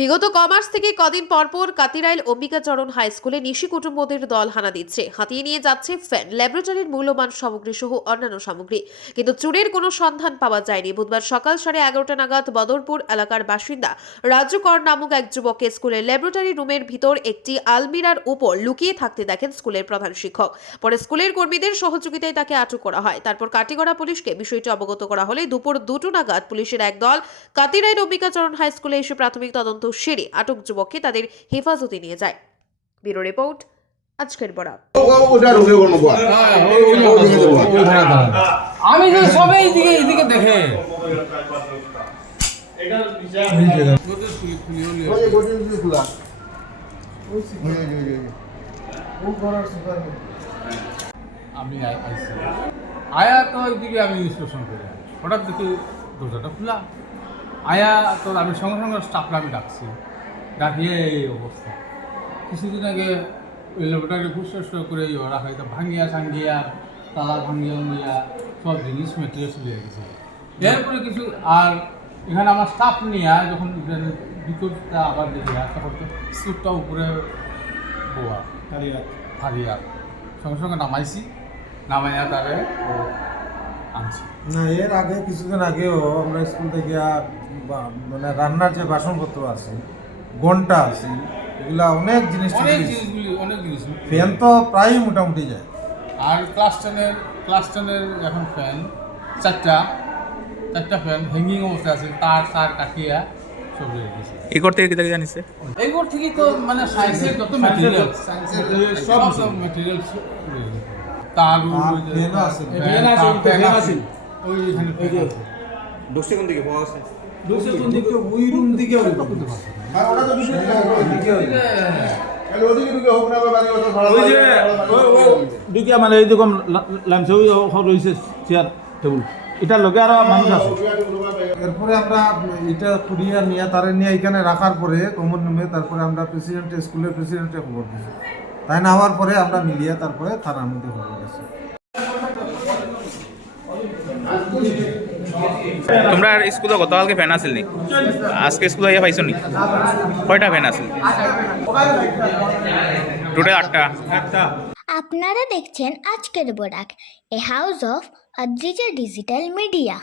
বিগত কমার্স থেকে কদিন পরপর কাতিরাইল অম্বিকাচরণ হাই স্কুলে নিশি কুটুম্বদের দল হানা দিচ্ছে। হাতিয়ে নিয়ে যাচ্ছে ফ্যান, ল্যাবরেটরির মূল্যবান সামগ্রী সহ অন্যান্য সামগ্রী, কিন্তু চুরির কোনো সন্ধান পাওয়া যায়নি। বুধবার সকাল 11:30 নাগাদ বদরপুর এলাকার বাসিন্দা রাজু কর নামক এক যুবককে স্কুলের ল্যাবরেটরি রুমের ভিতর একটি আলমিরার উপর লুকিয়ে থাকতে দেখেন স্কুলের প্রধান শিক্ষক। পরে স্কুলের কর্মীদের সহযোগিতায় তাকে আটক করা হয়। তারপর কাটিগড়া পুলিশকে বিষয়টি অবগত করা হলে দুপুর 2টো নাগাদ পুলিশের এক দল কাতিরাইল অম্বিকাচরণ হাই স্কুলে এসে প্রাথমিক তদন্ত সেরে আটক যুবককে তাদের হেফাজতে নিয়ে যায়। ব্যুরো রিপোর্ট, আজকের বরাক। আমি তো সবাই এদিকে দেখে আমি আয়া তো ওইদিকে আমি ইনস্ট্রাকশন করি, হঠাৎ দেখি দরজাটা খোলা। আয়া তো আমি সঙ্গে সঙ্গে স্টাফরা আমি ডাকিয়ে এই অবস্থা। কিছুদিন আগে ওই ল্যাবরেটরি পুষ্কর করে ওরা হয়তো ভাঙিয়া সাঙ্গিয়া তালা ভাঙিয়া সব জিনিস মেটেরিয়াল চলে গেছে। এরপরে কিছু আর এখানে আমার স্টাফ নিয়ে যখন ভিতরটা আবার দেখি তখন তো স্লিপটা উপরে বোয়া হারিয়া সঙ্গে সঙ্গে নামাইয়া তারে আনছি। না, এর আগে কিছুদিন আগেও আমরা স্কুল থেকে মানে রান্নার যে বাসনপত্র আছে, ঘন্টা আছে, এগুলা অনেক জিনিস ফ্যান তো প্রায় মোটামুটি যায়। আর ক্লাস টেনের এখন ফ্যান চারটা ফ্যান হ্যাঙ্গিং অবস্থা আছে, তার কাটিয়া সব রেখেছে। এই ঘর থেকে কি থেকে জানিস? এই ঘর থেকে তো মানে সায়েন্সের যত ম্যাটেরিয়াল সব ম্যাটেরিয়াল তার বসে কোন দিকে পাওয়া আছে? ওই রুম দিকে দুইটা মানে এই দেখুন লামছে রয়েছে চেয়ার টেবিল, এটার লগে আর মানুষ আছে। এরপরে আমরা এটা কুড়িয়ে নিয়ে তারা নিয়ে এখানে রাখার পরে কমন রুমে, তারপরে আমরা স্কুলের প্রেসিডেন্টে খবর দিয়েছি। তাই না হওয়ার পরে আমরা মিলিয়ে তারপরে থানার মধ্যে খবর দিয়েছি। তোমরা স্কুলে গতকালকে ফ্যান আসিল নি? আজকে স্কুলে ইয়ে পাইছো নি? কয়টা ফ্যান আসিল? টোটাল 8টা। আপনারা দেখছেন আজকের Barak, a house of Adrija digital media.